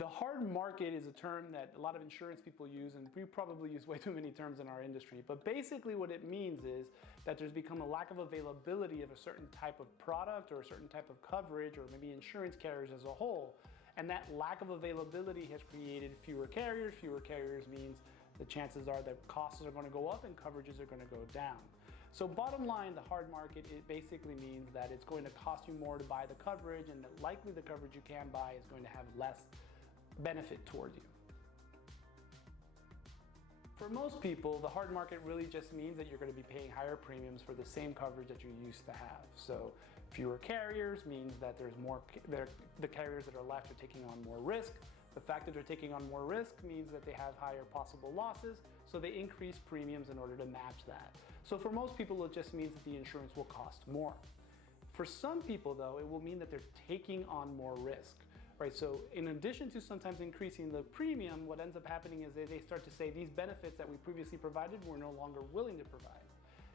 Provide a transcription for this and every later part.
The hard market is a term that a lot of insurance people use, and we probably use way too many terms in our industry. But basically what it means is that there's become a lack of availability of a certain type of product or a certain type of coverage, or maybe insurance carriers as a whole. And that lack of availability has created fewer carriers. Fewer carriers means the chances are that costs are going to go up and coverages are going to go down. So bottom line, the hard market, it basically means that it's going to cost you more to buy the coverage, and that likely the coverage you can buy is going to have less benefit toward you. For most people, the hard market really just means that you're going to be paying higher premiums for the same coverage that you used to have. So fewer carriers means that there's more, the carriers that are left are taking on more risk. The fact that they're taking on more risk means that they have higher possible losses, so they increase premiums in order to match that. So for most people, it just means that the insurance will cost more. For some people though, it will mean that they're taking on more risk. Right, so in addition to sometimes increasing the premium, what ends up happening is they start to say these benefits that we previously provided, we're no longer willing to provide.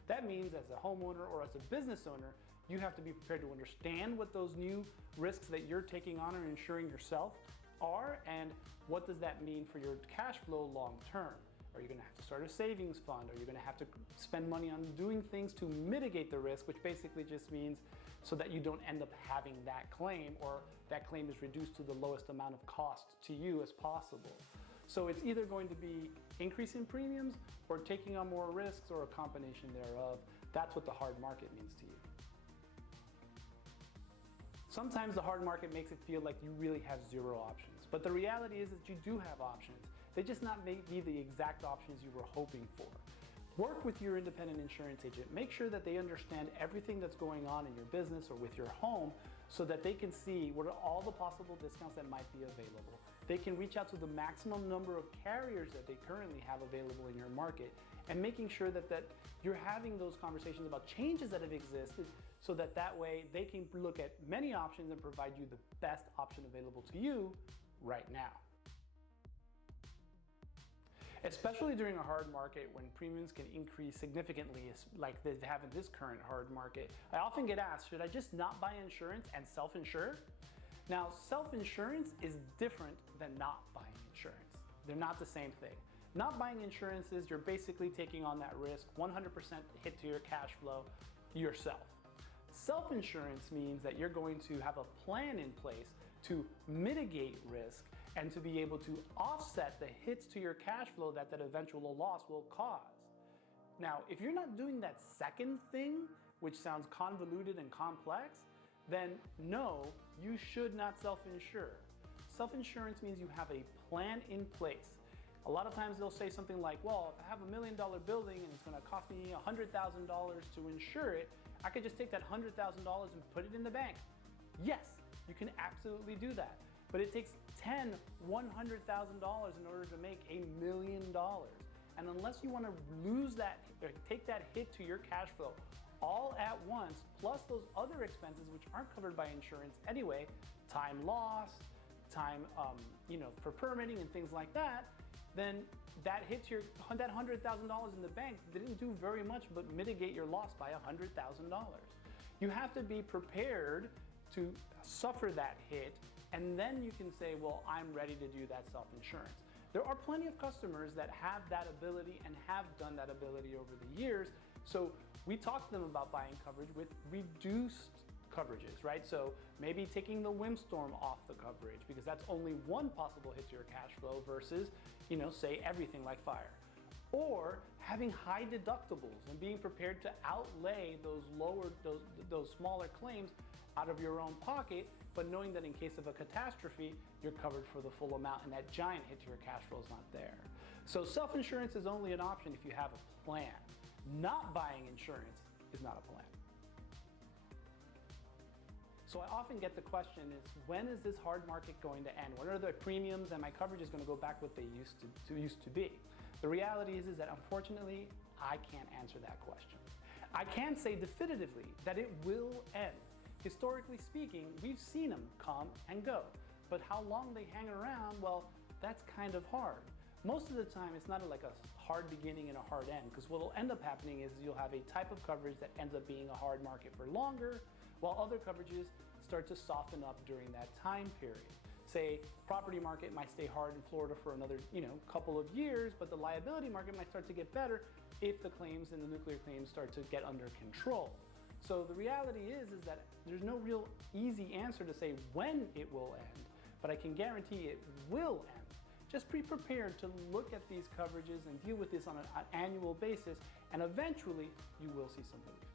That means as a homeowner or as a business owner, you have to be prepared to understand what those new risks that you're taking on or insuring yourself are, and what does that mean for your cash flow long term. Are you going to have to start a savings fund? Are you going to have to spend money on doing things to mitigate the risk, which basically just means so that you don't end up having that claim, or that claim is reduced to the lowest amount of cost to you as possible. So it's either going to be increasing premiums or taking on more risks, or a combination thereof. That's what the hard market means to you. Sometimes the hard market makes it feel like you really have zero options, but the reality is that you do have options. They just not may be the exact options you were hoping for. Work with your independent insurance agent. Make sure that they understand everything that's going on in your business or with your home, so that they can see what are all the possible discounts that might be available. They can reach out to the maximum number of carriers that they currently have available in your market, and making sure that you're having those conversations about changes that have existed, so that way they can look at many options and provide you the best option available to you right now. Especially during a hard market when premiums can increase significantly, like they have in this current hard market, I often get asked, should I just not buy insurance and self-insure? Now, self-insurance is different than not buying insurance. They're not the same thing. Not buying insurance is you're basically taking on that risk, 100% hit to your cash flow yourself. Self-insurance means that you're going to have a plan in place to mitigate risk and to be able to offset the hits to your cash flow that eventual loss will cause. Now, if you're not doing that second thing, which sounds convoluted and complex, then no, you should not self-insure. Self-insurance means you have a plan in place. A lot of times they'll say something like, well, if I have $1 million building and it's going to cost me $100,000 to insure it, I could just take that $100,000 and put it in the bank. Yes, you can absolutely do that. But it takes $100,000 in order to make $1 million. And unless you want to lose that, or take that hit to your cash flow all at once, plus those other expenses which aren't covered by insurance anyway, time lost, time for permitting and things like that, then that hit that $100,000 in the bank didn't do very much but mitigate your loss by $100,000. You have to be prepared to suffer that hit, and then you can say, well, I'm ready to do that self-insurance. There are plenty of customers that have that ability and have done that ability over the years. So we talk to them about buying coverage with reduced coverages, right? So maybe taking the windstorm off the coverage, because that's only one possible hit to your cash flow versus, say everything like fire. Or having high deductibles and being prepared to outlay those smaller claims out of your own pocket, but knowing that in case of a catastrophe, you're covered for the full amount and that giant hit to your cash flow is not there. So self-insurance is only an option if you have a plan. Not buying insurance is not a plan. So I often get the question is, when is this hard market going to end? When are the premiums and my coverage is going to go back what they used to be? The reality is that unfortunately, I can't answer that question. I can say definitively that it will end. Historically speaking, we've seen them come and go, but how long they hang around, well, that's kind of hard. Most of the time, it's not like a hard beginning and a hard end, because what will end up happening is you'll have a type of coverage that ends up being a hard market for longer, while other coverages start to soften up during that time period. say property market might stay hard in Florida for another, couple of years, but the liability market might start to get better if the claims and the nuclear claims start to get under control. So the reality is that there's no real easy answer to say when it will end, but I can guarantee it will end. Just be prepared to look at these coverages and deal with this on an annual basis, and eventually you will see some relief.